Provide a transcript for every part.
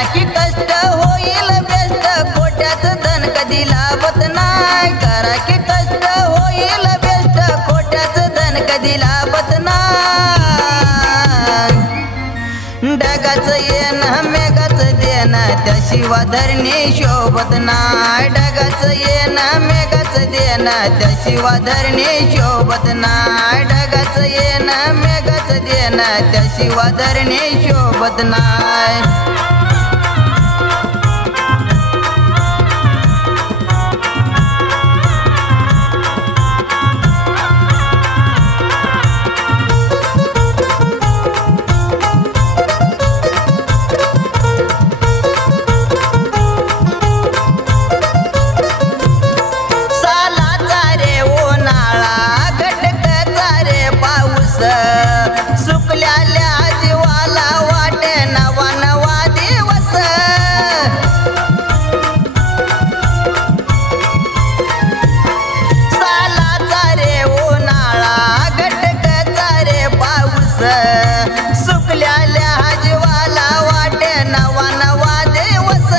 करा की कष्ट होईल बेस्ट खोट्याचं धन कधी लाभत नाही करा की कष्ट होईल बेस्ट खोट्याचं धन कधी लाभत नाही ढगाचं येणं मेघाचं देणं त्याशिवाय धरणी शोभत नाही ढगाचं येणं मेघाचं देणं त्याशिवाय धरणी शोभत नाही ढगाचं येणं मेघाचं देणं त्याशिवाय धरणी शोभत नाही सुकल्याल्या जीवाला वाटे नवा नवा दिवस सालाचा रे उन्हाळा घटकाचा रे पाऊस सुकल्याल्या जीवाला वाटे नवा नवा दिवस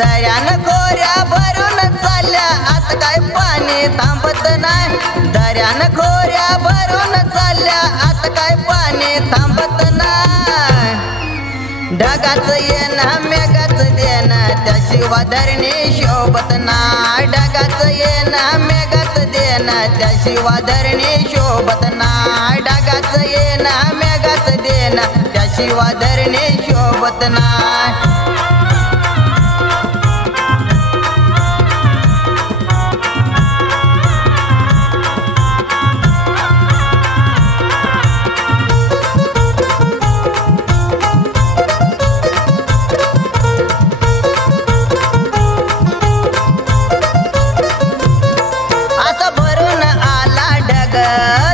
दयान खोऱ्या भरून चालल्या आता काय पाणी थांबत नाही दर्यान खोऱ्या भरून चालल्या आता काय पाणी थांबत नाही ढगाचं येणं मेघाचं देणं त्याशिवाय धरणी शोभत नाही ढगाचं येणं मेघाचं देणं त्याशिवाय धरणी शोभत नाही ढगाचं येणं मेघाचं देणं त्याशिवाय धरणी शोभत नाही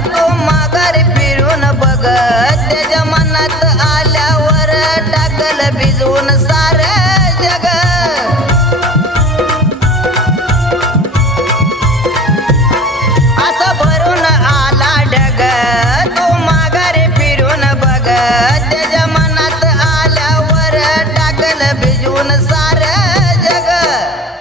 तो माघार फिरून बघत त्याच्या मनात आल्यावर टाकल भिजवून सार जग असं भरून आला ढग तो माघार फिरून बघत त्याच्या मनात आल्यावर टाकल भिजवून सार जग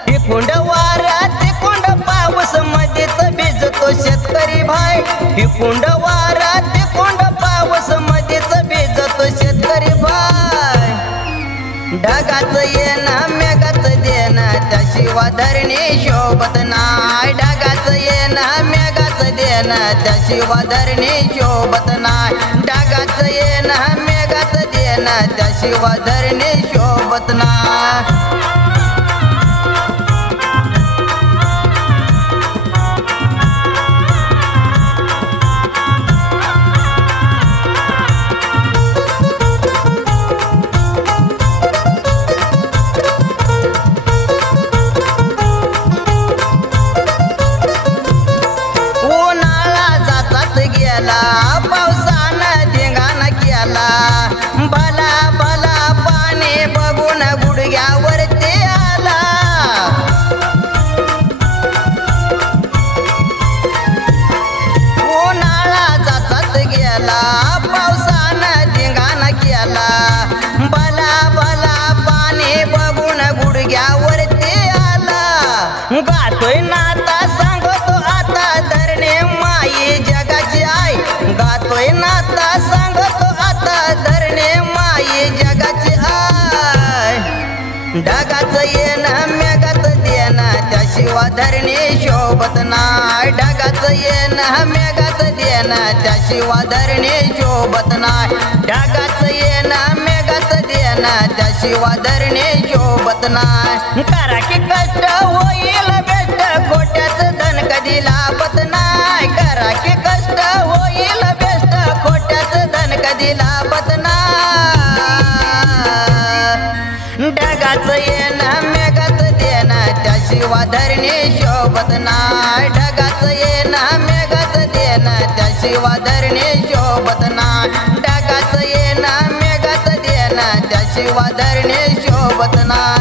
तिकुंड वारा तिकुंड पाऊस मध्येच भिजतो शेतकरी भाई तिकुंड वारा तिकुंड पाऊस मध्येच भिजतो शेतकरी भाई ढगाचं येणं मेघाचं देणं त्याशिवाय धरणी शोभत नाही ढगाचं येणं मेघाचं देणं त्याशिवाय धरणी शोभत नाही ढगाचं येणं मेघाचं देणं त्याशिवाय धरणी शोभत नाही पावसानं धिंगाणा केला भला भला पाणी बघून गुडघ्यावरती आला उन्हाळा जातात गेला पावसानं धिंगाणा केला भला भला पाणी बघून गुडघ्यावरती आला गातोय नाता सांगतो आता धरणे माई जगाची आई गातोय नाता सांगतो आता धरणे माई जगाची आय ढगाचं येणं मेघाचं देणं त्याशिवाय धरणी शोभत नाही ढगाचं येणं मेघाचं देणं त्याशिवाय धरणी शोभत नाही ढगाचं येणं मेघाचं देणं त्याशिवाय धरणी शोभत नाही करा की कष्ट होईल बेस्ट खोट्याचं धन कधी लाभत नाही करा की कष्ट होईल बेस्ट खोट्याचं धन कधी लाभत नाही ढगाचं येणं मेघाचं देणं त्याशिवाय धरणी शोभत नाही ढगाचं येणं मेघाचं देणं त्याशिवाय धरणी शोभत नाही ढगाचं येणं मेघाचं देणं त्याशिवाय धरणी शोभत नाही